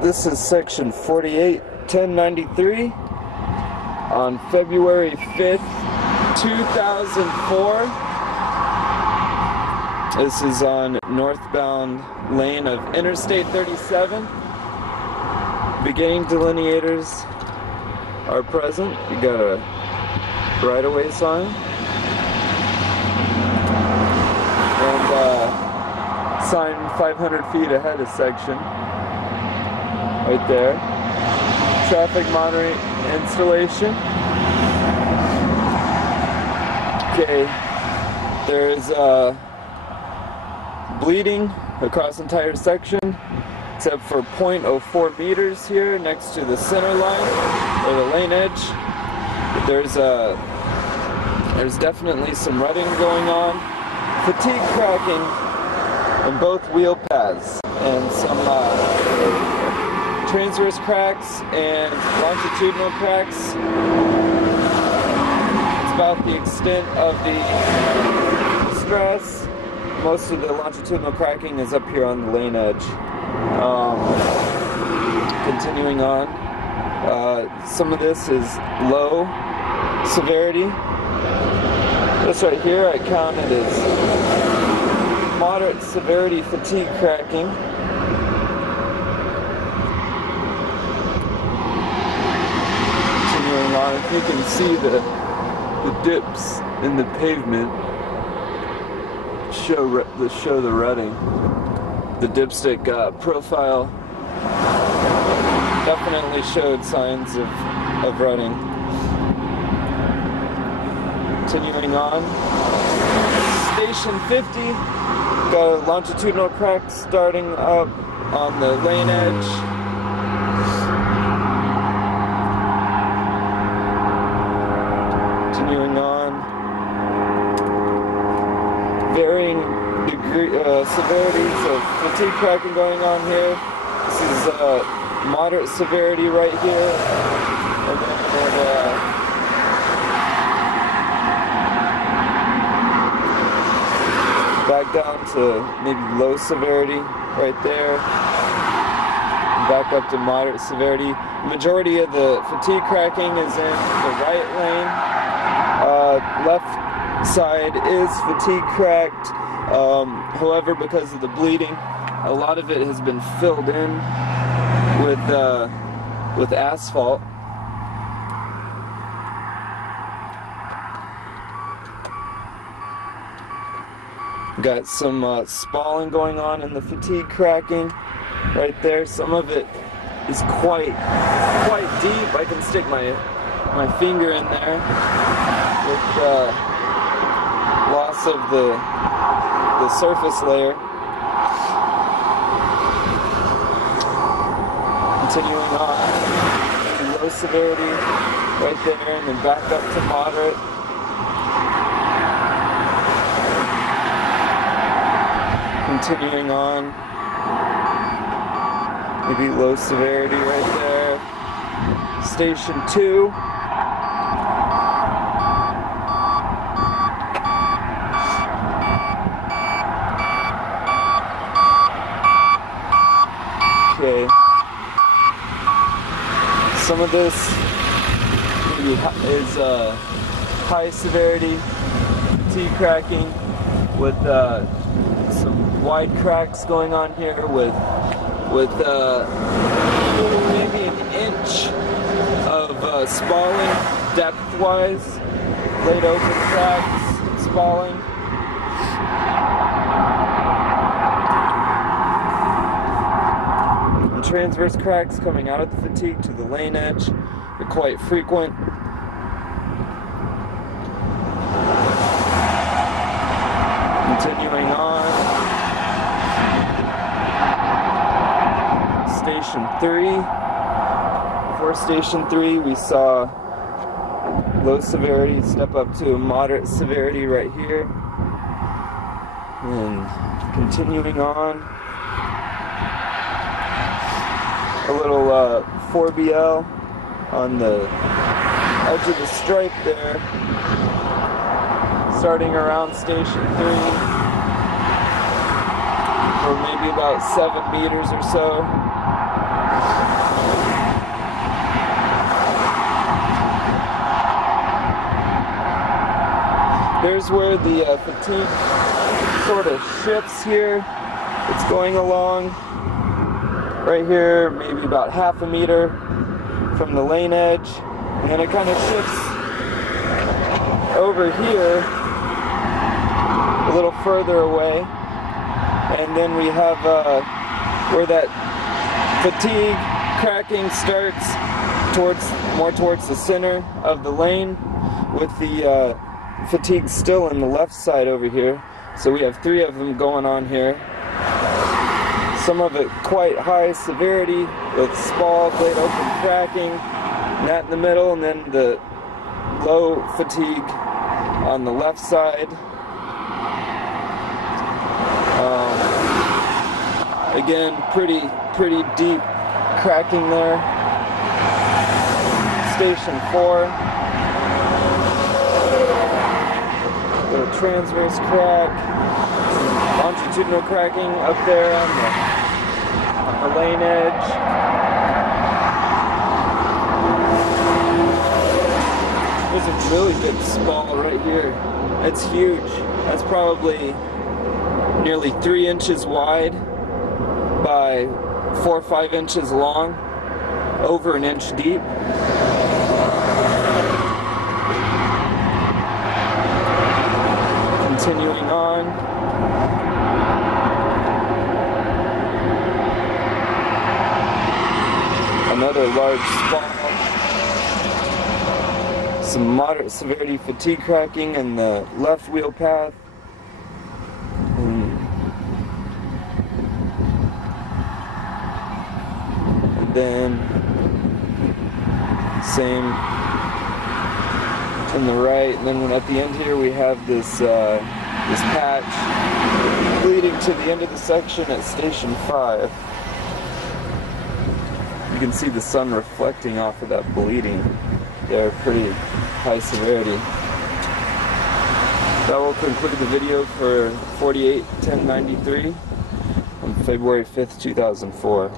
This is section 48, 1093 on February 5th, 2004. This is on northbound lane of Interstate 37. Beginning delineators are present. You got a right-of-way sign. And sign 500 feet ahead of section. Right there. Traffic monitoring installation. Okay. There's bleeding across the entire section, except for 0.04 meters here next to the center line, or the lane edge. There's definitely some rutting going on. Fatigue cracking in both wheel paths, and some transverse cracks and longitudinal cracks. It's about the extent of the stress. Most of the longitudinal cracking is up here on the lane edge. Continuing on, some of this is low severity. This right here I counted as moderate severity fatigue cracking. Continuing on, if you can see the dips in the pavement show the rutting. The dipstick profile definitely showed signs of rutting. Continuing on, station 50, got a longitudinal crack starting up on the lane edge. Continuing on, varying severities of fatigue cracking going on here. This is moderate severity right here, and then back down to maybe low severity right there, back up to moderate severity. The majority of the fatigue cracking is in the right lane. Left side is fatigue cracked. However, because of the bleeding, a lot of it has been filled in with asphalt. Got some spalling going on in the fatigue cracking right there. Some of it is quite deep. I can stick my finger in there with loss of the surface layer. Continuing on, low severity right there, and then back up to moderate. Continuing on, maybe low severity right there. Station 2. Okay. Some of this maybe is high severity fatigue cracking with some wide cracks going on here with maybe an inch of spalling depth-wise, laid open cracks, spalling. Transverse cracks coming out of the fatigue to the lane edge. They're quite frequent. Continuing on. Station 3. Before Station 3, we saw low severity step up to moderate severity right here. And continuing on. A little 4BL on the edge of the stripe there, starting around Station 3 for maybe about 7 meters or so. there's where the fatigue sort of shifts here. It's going along right here, maybe about half a meter from the lane edge, and then it kind of shifts over here a little further away, and then we have where that fatigue cracking starts more towards the center of the lane, with the fatigue still in the left side over here. So we have 3 of them going on here. Some of it quite high severity with spall, blade open cracking, that in the middle, and then the low fatigue on the left side. Again, pretty deep cracking there. Station 4. Little transverse crack. Some longitudinal cracking up there on the lane edge. There's a really good spall right here. It's huge. That's probably nearly 3 inches wide by 4 or 5 inches long, over an inch deep. Continuing on. Another large spall. Some moderate severity fatigue cracking in the left wheel path. And then same in the right, and then at the end here we have this this patch leading to the end of the section at Station 5. You can see the sun reflecting off of that bleeding. They're pretty high severity. That will conclude the video for 481093 on February 5th, 2004.